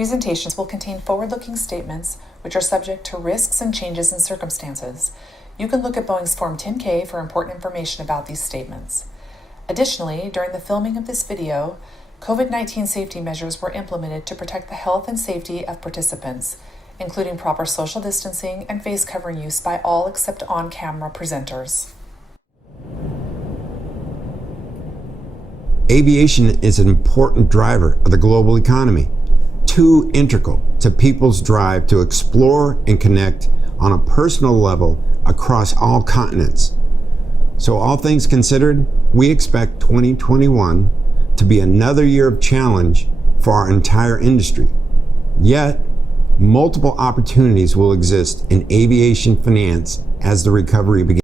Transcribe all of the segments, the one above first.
presentations will contain forward-looking statements which are subject to risks and changes in circumstances. You can look at Boeing's Form 10-K for important information about these statements. Additionally, during the filming of this video, COVID-19 safety measures were implemented to protect the health and safety of participants, including proper social distancing and face covering use by all except on-camera presenters. Aviation is an important driver of the global economy, too integral to people's drive to explore and connect on a personal level across all continents. So all things considered, we expect 2021 to be another year of challenge for our entire industry. Yet, multiple opportunities will exist in aviation finance as the recovery begins.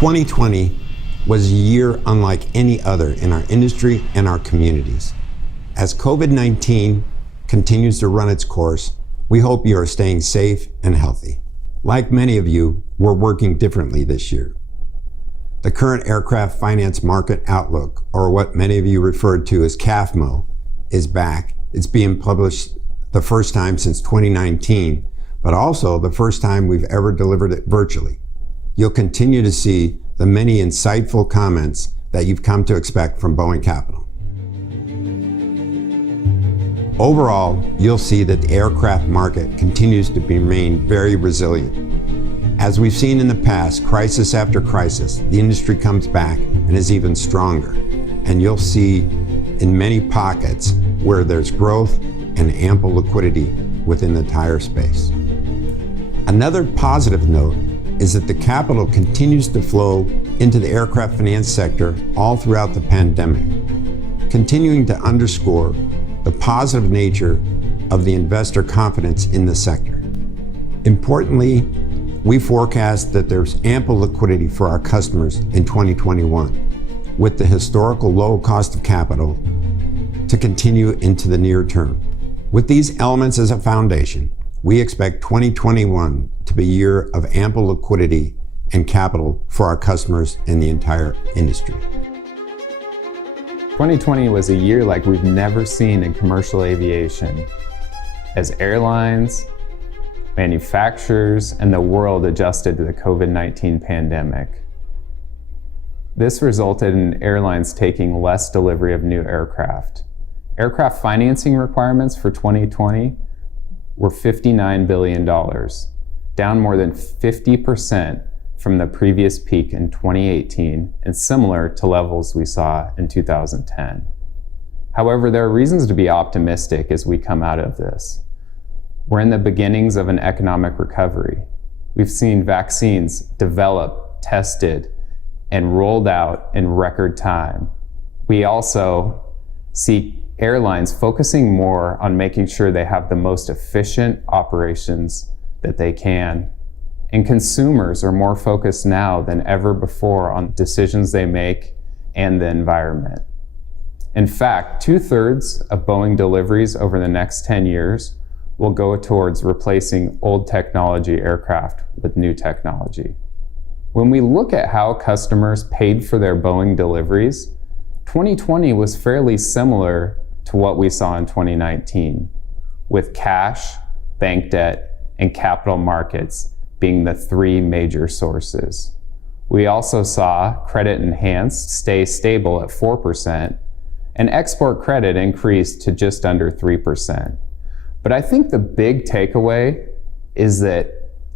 "2020 was a year unlike any other in our industry and our communities. As COVID-19 continues to run its course, we hope you are staying safe and healthy. Like many of you, we're working differently this year. The current aircraft finance market outlook, or what many of you referred to as CAFMO, is back. It's being published the first time since 2019, but also the first time we've ever delivered it virtually. You'll continue to see the many insightful comments that you've come to expect from Boeing Capital. Overall, you'll see that the aircraft market continues to remain very resilient. As we've seen in the past, crisis after crisis, the industry comes back and is even stronger. And you'll see in many pockets where there's growth and ample liquidity within the entire space. Another positive note is that the capital continues to flow into the aircraft finance sector all throughout the pandemic, continuing to underscore the positive nature of the investor confidence in the sector. Importantly, we forecast that there's ample liquidity for our customers in 2021, with the historical low cost of capital to continue into the near term. With these elements as a foundation, we expect 2021 to be a year of ample liquidity and capital for our customers and the entire industry. 2020 was a year like we've never seen in commercial aviation, as airlines, manufacturers, and the world adjusted to the COVID-19 pandemic. This resulted in airlines taking less delivery of new aircraft. Aircraft financing requirements for 2020 were $59 billion, down more than 50% from the previous peak in 2018 and similar to levels we saw in 2010. However, there are reasons to be optimistic as we come out of this. We're in the beginnings of an economic recovery. We've seen vaccines developed, tested, and rolled out in record time. We also see airlines focusing more on making sure they have the most efficient operations that they can. And consumers are more focused now than ever before on decisions they make and the environment. In fact, 2/3 of Boeing deliveries over the next 10 years will go towards replacing old technology aircraft with new technology. When we look at how customers paid for their Boeing deliveries, 2020 was fairly similar to what we saw in 2019, with cash, bank debt, and capital markets being the three major sources. We also saw credit enhanced stay stable at 4%, and export credit increased to just under 3%. But I think the big takeaway is that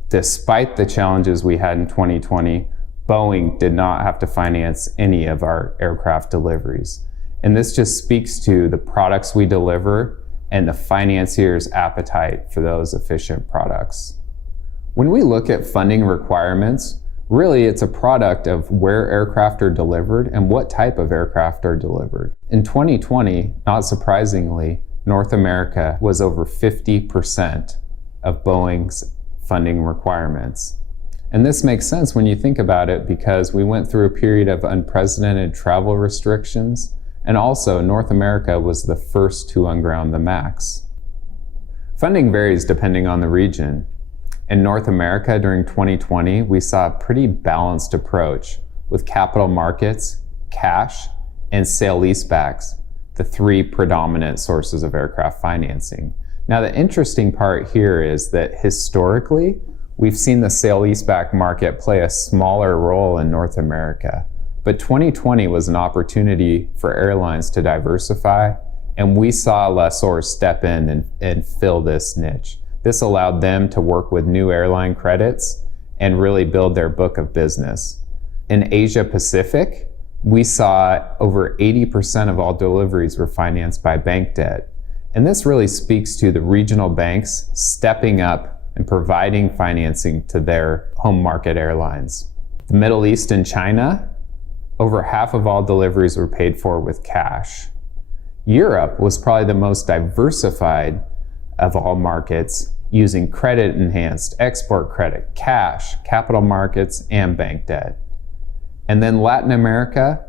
despite the challenges we had in 2020, Boeing did not have to finance any of our aircraft deliveries. And this just speaks to the products we deliver and the financier's appetite for those efficient products. When we look at funding requirements, really it's a product of where aircraft are delivered and what type of aircraft are delivered. In 2020, not surprisingly, North America was over 50% of Boeing's funding requirements. And this makes sense when you think about it because we went through a period of unprecedented travel restrictions, and also North America was the first to unground the MAX. Funding varies depending on the region. In North America during 2020, we saw a pretty balanced approach with capital markets, cash, and sale-leasebacks, the three predominant sources of aircraft financing. Now, the interesting part here is that historically, we've seen the sale-leaseback market play a smaller role in North America. But 2020 was an opportunity for airlines to diversify, and we saw lessors step in and fill this niche. This allowed them to work with new airline credits and really build their book of business. In Asia Pacific, we saw over 80% of all deliveries were financed by bank debt. And this really speaks to the regional banks stepping up and providing financing to their home market airlines. The Middle East and China, over half of all deliveries were paid for with cash. Europe was probably the most diversified of all markets, using credit-enhanced, export credit, cash, capital markets, and bank debt. And then Latin America,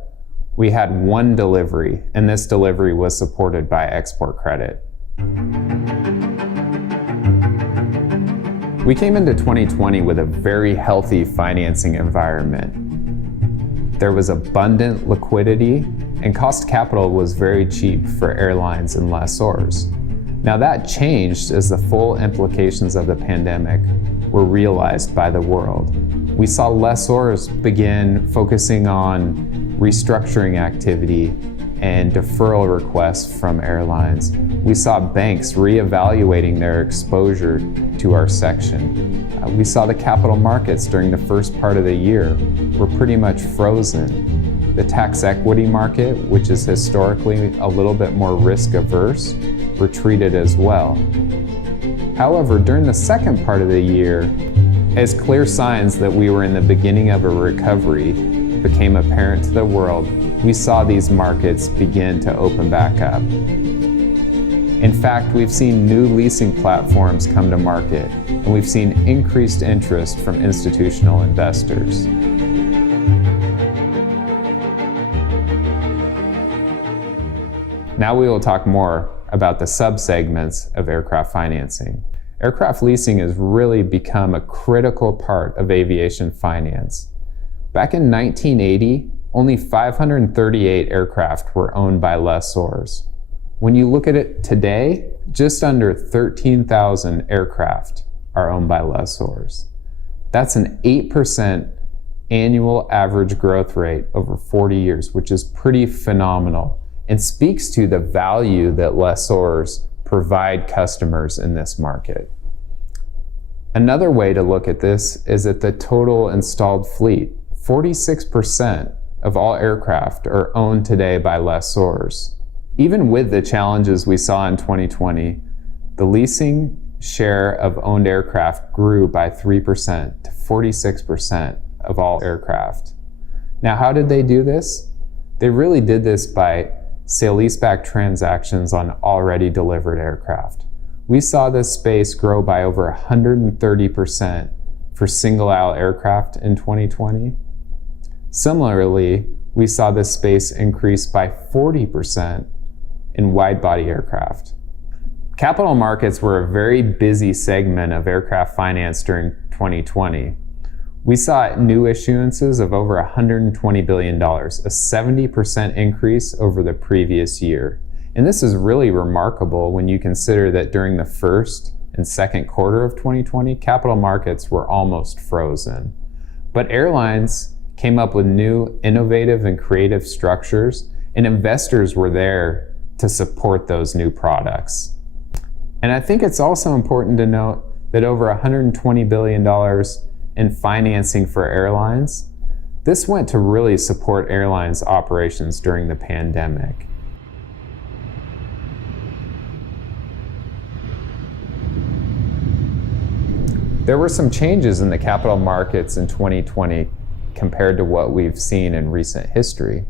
we had one delivery, and this delivery was supported by export credit. We came into 2020 with a very healthy financing environment. There was abundant liquidity, and cost capital was very cheap for airlines and lessors. Now that changed as the full implications of the pandemic were realized by the world. We saw lessors begin focusing on restructuring activity and deferral requests from airlines. We saw banks reevaluating their exposure to our section. We saw the capital markets during the first part of the year were pretty much frozen. The tax equity market, which is historically a little bit more risk averse, retreated as well. However, during the second part of the year, as clear signs that we were in the beginning of a recovery became apparent to the world, we saw these markets begin to open back up. In fact, we've seen new leasing platforms come to market, and we've seen increased interest from institutional investors. Now we will talk more about the subsegments of aircraft financing. Aircraft leasing has really become a critical part of aviation finance. Back in 1980, only 538 aircraft were owned by lessors. When you look at it today, just under 13,000 aircraft are owned by lessors. That's an 8% annual average growth rate over 40 years, which is pretty phenomenal and speaks to the value that lessors provide customers in this market. Another way to look at this is at the total installed fleet. 46% of all aircraft are owned today by lessors. Even with the challenges we saw in 2020, the leasing share of owned aircraft grew by 3% to 46% of all aircraft. Now, how did they do this? They really did this by sale-leaseback transactions on already delivered aircraft. We saw this space grow by over 130% for single-aisle aircraft in 2020. Similarly, we saw this space increase by 40% in wide-body aircraft. Capital markets were a very busy segment of aircraft finance during 2020. We saw new issuances of over $120 billion, a 70% increase over the previous year. And this is really remarkable when you consider that during the first and second quarter of 2020, capital markets were almost frozen. But airlines came up with new, innovative, and creative structures, and investors were there to support those new products. And I think it's also important to note that over $120 billion in financing for airlines, This went to really support airlines' operations during the pandemic. There were some changes in the capital markets in 2020 compared to what we've seen in recent history.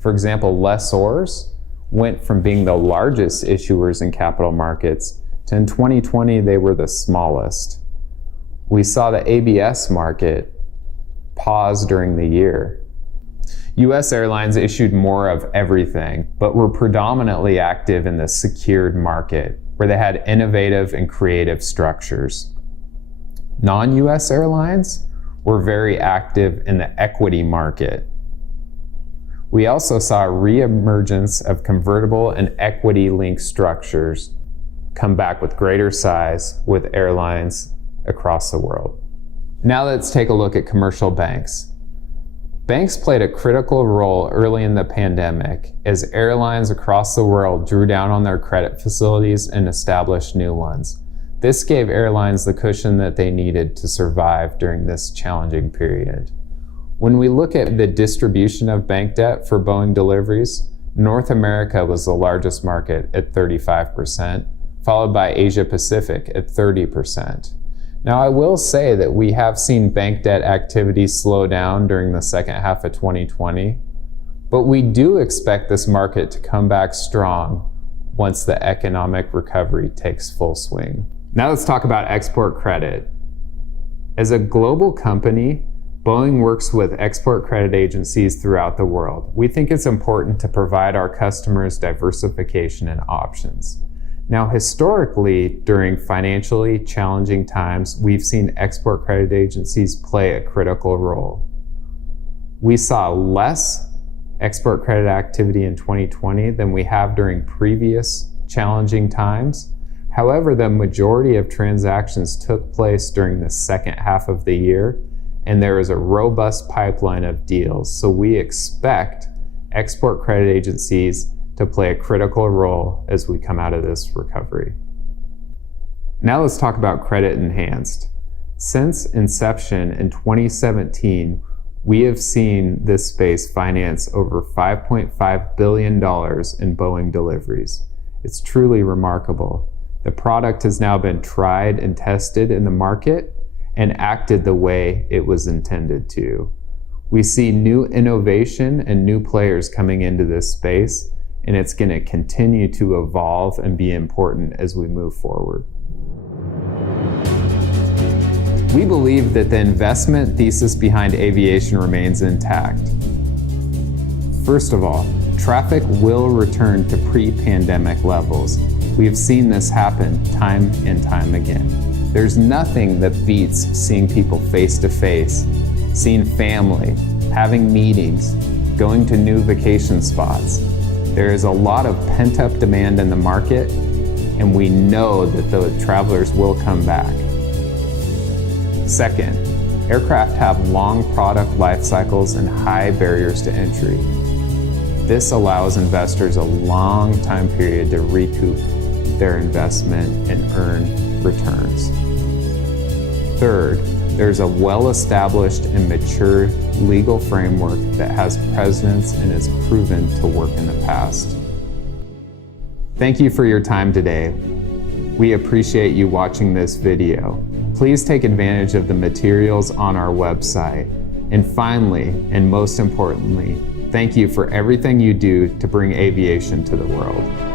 For example, lessors went from being the largest issuers in capital markets to in 2020 they were the smallest. We saw the ABS market pause during the year. US airlines issued more of everything, but were predominantly active in the secured market, where they had innovative and creative structures. Non-US airlines were very active in the equity market. We also saw a re-emergence of convertible and equity-linked structures come back with greater size with airlines across the world. Now let's take a look at commercial banks. Banks played a critical role early in the pandemic as airlines across the world drew down on their credit facilities and established new ones. This gave airlines the cushion that they needed to survive during this challenging period. When we look at the distribution of bank debt for Boeing deliveries, North America was the largest market at 35%, followed by Asia Pacific at 30%. Now, I will say that we have seen bank debt activity slow down during the second half of 2020, but we do expect this market to come back strong once the economic recovery takes full swing. Now let's talk about export credit. As a global company, Boeing works with export credit agencies throughout the world. We think it's important to provide our customers diversification and options. Now, historically, during financially challenging times, we've seen export credit agencies play a critical role. We saw less export credit activity in 2020 than we have during previous challenging times. However, the majority of transactions took place during the second half of the year, and there is a robust pipeline of deals. So we expect export credit agencies to play a critical role as we come out of this recovery. Now let's talk about credit enhanced. Since inception in 2017, we have seen this space finance over $5.5 billion in Boeing deliveries. It's truly remarkable. The product has now been tried and tested in the market and acted the way it was intended to. We see new innovation and new players coming into this space, and it's going to continue to evolve and be important as we move forward. We believe that the investment thesis behind aviation remains intact. First of all, traffic will return to pre-pandemic levels. We've seen this happen time and time again. There's nothing that beats seeing people face to face, seeing family, having meetings, going to new vacation spots. There is a lot of pent-up demand in the market, and we know that the travelers will come back. Second, aircraft have long product life cycles and high barriers to entry. This allows investors a long time period to recoup their investment and earn returns. Third, there's a well-established and mature legal framework that has precedence and is proven to work in the past. Thank you for your time today. We appreciate you watching this video. Please take advantage of the materials on our website. And finally, and most importantly, thank you for everything you do to bring aviation to the world.